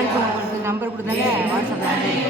Confer உங்களுக்கு number கொடுத்தாங்க வாட்ஸ்அப்பில்.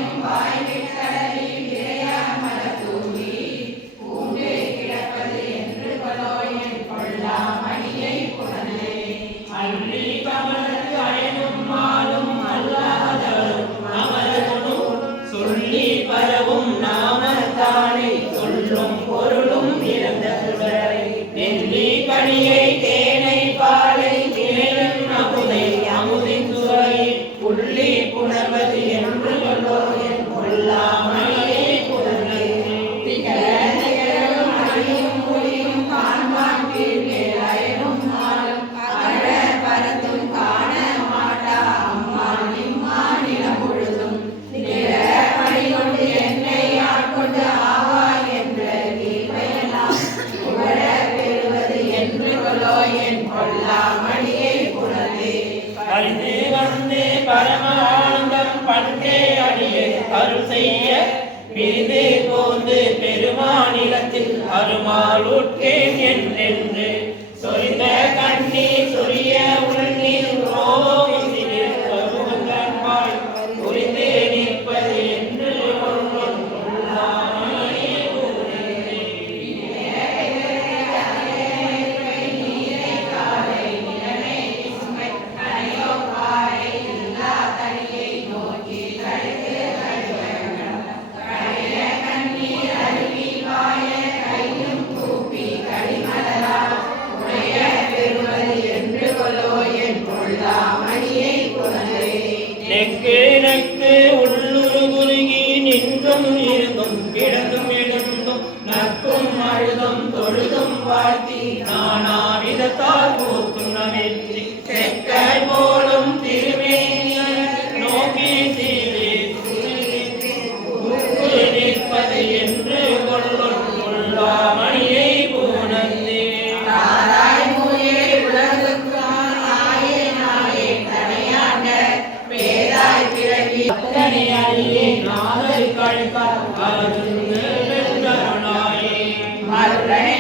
பரவும் நாமத்தானை சொல்லும் பொருளும் இறந்த சுடரை நெல்லி கனியை தேனை பாலை நிலையும் அமுதை அமுதின் சுவை புள்ளி புணர்வது என்று சொல்லோ என் கொல்லாமலே புறமே திகழ நிகழும் அழியும் மொழியும் காண்பான் கீழே அயனும் மாறும் அகழ பரந்தும் காண மாட்டா அம்மா நிம்மா நிலம் முழுதும் நிகழ பணிகொண்டு என்னை ஆட்கொண்டு ஆவா என்ற நீர்மையெல்லாம் புகழ பெறுவது என்று கொலோ என் கொல்லாமணியை புறதே அறிந்து வந்து பரமானந்தம் பண்டே அடியே அருள் செய்ய பிரிந்து போந்து பெருமாநிலத்தில் அருமாள் உட்கேன் என்றென்று சொரிந்த கண்ணீர் சொரிய உள்நீர் ரோகிசிலிருப்பாய் புரிந்து நிற்பது என்று நெக்கு உள்ளுரு குறுகி நின்றும் இருந்தும் கிடந்தும் எழுந்தும் நக்கும் அழுதும் தொழுதும் வாழ்த்தி நானா விதத்தால் கூத்தும் வெற்றி செக்கல் போலும் திருமேனி நோக்கி சீரே நிற்பது என்று கொள்ளும் கொள்ளாமணியை பூனந்தே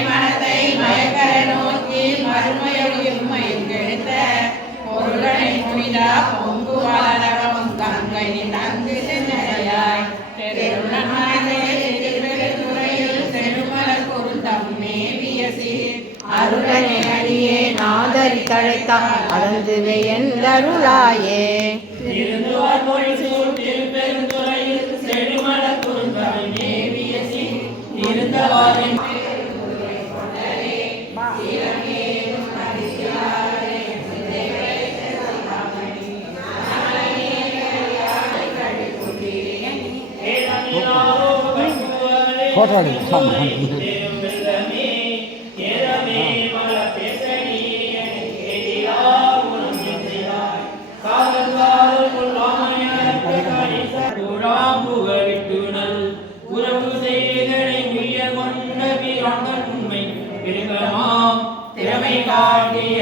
மனத்தை மயக்கர நோக்கி மறுமையும் கெடுத்த பொருளனை புனிதா பொங்குவாளரவும் கங்கை தங்கு சென்னையாய் துறையில் செருமலர் பொருந்தம் மேவிய சீர் அருளனை அடியே நாதரி தழைத்தான் அறந்துவே என்றருளாயே திருந்துவார் மொழி சூழ் திருப்பெருந்துறையில் செழுமலர் பொருந்தம் மேவிய சீர் இருந்தவாறு फोटो உறவு செய்தனை உயர் கொண்ட உண்மை திறமை காட்டிய